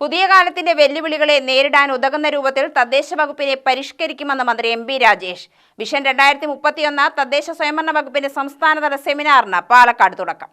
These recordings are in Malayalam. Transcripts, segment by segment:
പുതിയ കാലത്തിന്റെ വെല്ലുവിളികളെ നേരിടാൻ ഉതകുന്ന രൂപത്തിൽ തദ്ദേശ വകുപ്പിനെ പരിഷ്കരിക്കുമെന്ന് മന്ത്രി എം ബി രാജേഷ്. വിഷൻ രണ്ടായിരത്തി മുപ്പത്തിയൊന്ന് തദ്ദേശ സ്വയംഭരണ വകുപ്പിന്റെ സംസ്ഥാനതല സെമിനാറിന് പാലക്കാട് തുടക്കം.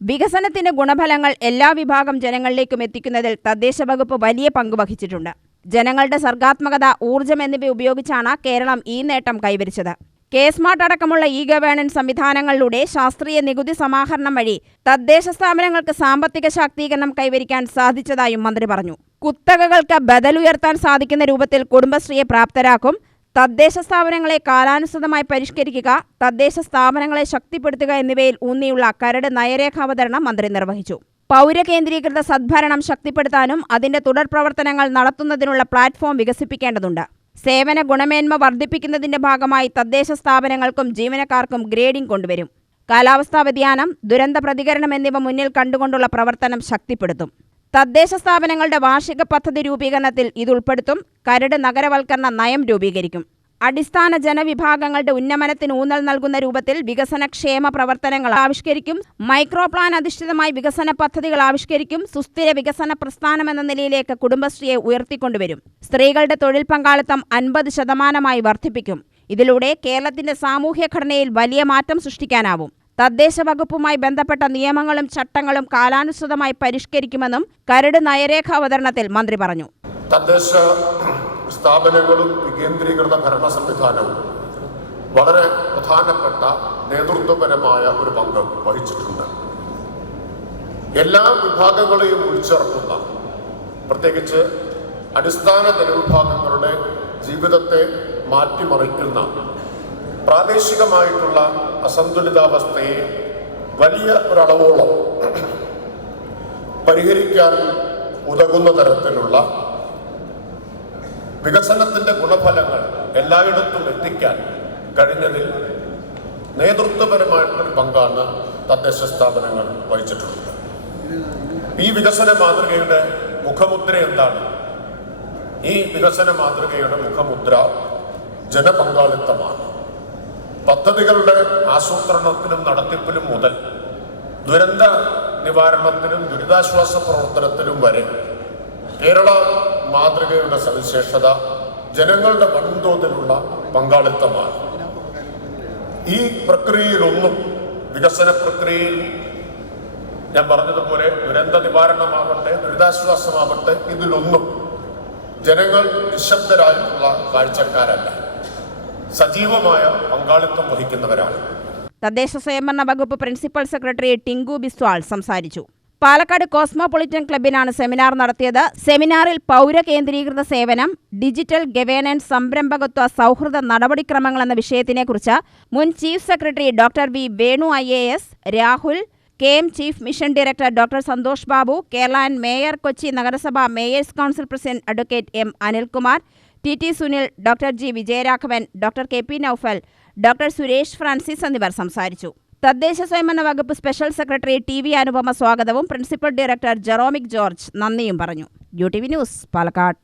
വികസനത്തിന്റെ ഗുണഫലങ്ങൾ എല്ലാ വിഭാഗം ജനങ്ങളിലേക്കും എത്തിക്കുന്നതിൽ തദ്ദേശ വകുപ്പ് വലിയ പങ്ക് വഹിച്ചിട്ടുണ്ട്. ജനങ്ങളുടെ സർഗാത്മകത ഊർജം എന്നിവ ഉപയോഗിച്ചാണ് കേരളം ഈ നേട്ടം കൈവരിച്ചത്. കെ സ്മാർട്ട് അടക്കമുള്ള ഇ ഗവേണൻസ് സംവിധാനങ്ങളിലൂടെ ശാസ്ത്രീയ നികുതി സമാഹരണം വഴി തദ്ദേശ സ്ഥാപനങ്ങൾക്ക് സാമ്പത്തിക ശാക്തീകരണം കൈവരിക്കാൻ സാധിച്ചതായും മന്ത്രി പറഞ്ഞു. കുത്തകകൾക്ക് ബദലുയർത്താൻ സാധിക്കുന്ന രൂപത്തിൽ കുടുംബശ്രീയെ പ്രാപ്തരാക്കും. തദ്ദേശ സ്ഥാപനങ്ങളെ കാലാനുസൃതമായി പരിഷ്കരിക്കുക തദ്ദേശ സ്ഥാപനങ്ങളെ ശക്തിപ്പെടുത്തുക എന്നിവയിൽ ഊന്നിയുള്ള കരട് നയരേഖാവതരണം മന്ത്രി നിർവഹിച്ചു. പൗരകേന്ദ്രീകൃത സദ്ഭരണം ശക്തിപ്പെടുത്താനും അതിന്റെ തുടർ പ്രവർത്തനങ്ങൾ നടത്തുന്നതിനുള്ള പ്ലാറ്റ്ഫോം വികസിപ്പിക്കേണ്ടതുണ്ട്. സേവന ഗുണമേന്മ വർദ്ധിപ്പിക്കുന്നതിന്റെ ഭാഗമായി തദ്ദേശ സ്ഥാപനങ്ങൾക്കും ജീവനക്കാർക്കും ഗ്രേഡിംഗ് കൊണ്ടുവരും. കാലാവസ്ഥാ വ്യതിയാനം ദുരന്ത പ്രതികരണം എന്നിവ മുന്നിൽ കണ്ടുകൊണ്ടുള്ള പ്രവർത്തനം ശക്തിപ്പെടുത്തും. തദ്ദേശ സ്ഥാപനങ്ങളുടെ വാർഷിക പദ്ധതി രൂപീകരണത്തിൽ ഇതുൾപ്പെടുത്തും കരട് നഗരവൽക്കരണ നയം രൂപീകരിക്കും. അടിസ്ഥാന ജനവിഭാഗങ്ങളുടെ ഉന്നമനത്തിന് ഊന്നൽ നൽകുന്ന രൂപത്തിൽ വികസന ക്ഷേമ പ്രവർത്തനങ്ങൾ ആവിഷ്കരിക്കും. മൈക്രോ പ്ലാൻ അധിഷ്ഠിതമായി വികസന പദ്ധതികൾ ആവിഷ്കരിക്കും. സുസ്ഥിര വികസന പ്രസ്ഥാനം എന്ന നിലയിലേക്ക് കുടുംബശ്രീയെ ഉയർത്തിക്കൊണ്ടുവരും. സ്ത്രീകളുടെ തൊഴിൽ പങ്കാളിത്തം അൻപത് ശതമാനമായി വർദ്ധിപ്പിക്കും. ഇതിലൂടെ കേരളത്തിന്റെ സാമൂഹ്യ ഘടനയിൽ വലിയ മാറ്റം സൃഷ്ടിക്കാനാവും. തദ്ദേശ വകുപ്പുമായി ബന്ധപ്പെട്ട നിയമങ്ങളും ചട്ടങ്ങളും കാലാനുസൃതമായി പരിഷ്കരിക്കുമെന്നും കരട് നയരേഖ അവതരണത്തിൽ മന്ത്രി പറഞ്ഞു. തദ്ദേശ സ്ഥാപനങ്ങളും വികേന്ദ്രീകൃത ഭരണ സംവിധാനവും വളരെ പ്രധാനപ്പെട്ട നേതൃത്വപരമായ ഒരു പങ്ക് വഹിച്ചിട്ടുണ്ട്. എല്ലാ വിഭാഗങ്ങളെയും ഉൾച്ചേർക്കുന്ന പ്രത്യേകിച്ച് അടിസ്ഥാന ജനവിഭാഗങ്ങളുടെ ജീവിതത്തെ മാറ്റിമറിക്കുന്ന പ്രാദേശികമായിട്ടുള്ള അസന്തുലിതാവസ്ഥയെ വലിയ ഒരളവോളം പരിഹരിക്കാൻ ഉതകുന്ന തരത്തിലുള്ള വികസനത്തിന്റെ ഗുണഫലങ്ങൾ എല്ലായിടത്തും എത്തിക്കാൻ കഴിഞ്ഞതിൽ നേതൃത്വപരമായിട്ടൊരു പങ്കാണ് തദ്ദേശ സ്ഥാപനങ്ങൾ വഹിച്ചിട്ടുള്ളത്. ഈ വികസന മാതൃകയുടെ മുഖമുദ്ര എന്താണ്? ഈ വികസന മാതൃകയുടെ മുഖമുദ്ര ജനപങ്കാളിത്തമാണ്. പദ്ധതികളുടെ ആസൂത്രണത്തിലും നടത്തിപ്പിലും മുതൽ ദുരന്ത നിവാരണത്തിനും ദുരിതാശ്വാസ പ്രവർത്തനത്തിലും വരെ കേരള മാതൃകയുടെ സവിശേഷത ജനങ്ങളുടെ വൻതോതിലുള്ള പങ്കാളിത്തമാണ്. ഈ പ്രക്രിയയിലൊന്നും വികസന പ്രക്രിയയിൽ ഞാൻ പറഞ്ഞതുപോലെ ദുരന്ത നിവാരണമാവട്ടെ ദുരിതാശ്വാസമാവട്ടെ ഇതിലൊന്നും ജനങ്ങൾ നിശബ്ദരായിട്ടുള്ള കാഴ്ചക്കാരല്ല. സജീവമായ പങ്കാളിത്തം വഹിക്കുന്നവരാണ്. തദ്ദേശ സ്വയംഭരണ വകുപ്പ് പ്രിൻസിപ്പൽ സെക്രട്ടറി ടിങ്കു ബിസ്വാൾ സംസാരിച്ചു. പാലക്കാട് കോസ്മോപൊളിറ്റൻ ക്ലബിനാണ് സെമിനാർ നടത്തിയത്. സെമിനാറിൽ പൗര കേന്ദ്രീകൃത സേവനം ഡിജിറ്റൽ ഗവേണൻസ് സംരംഭകത്വ സൗഹൃദ നടപടിക്രമങ്ങൾ എന്ന വിഷയത്തിനെക്കുറിച്ച് മുൻ chief secretary doctor V Venu I A S Rahul K M chief mission director doctor Santhosh Babu Kerala and mayor Kochi നഗരസഭാ mayors council president advocate M Anilkumar T T Sunil doctor G Vijayaraghavan doctor K P Noufal doctor Suresh Francis എന്നിവർ സംസാരിച്ചു. തദ്ദേശ സ്വയംഭരണ വകുപ്പ് special secretary T V Anupama സ്വാഗതവും പ്രിൻസിപ്പൽ ഡയറക്ടർ ജെറോമിക് ജോർജ് നന്ദിയും പറഞ്ഞു. U T V news Palakkad.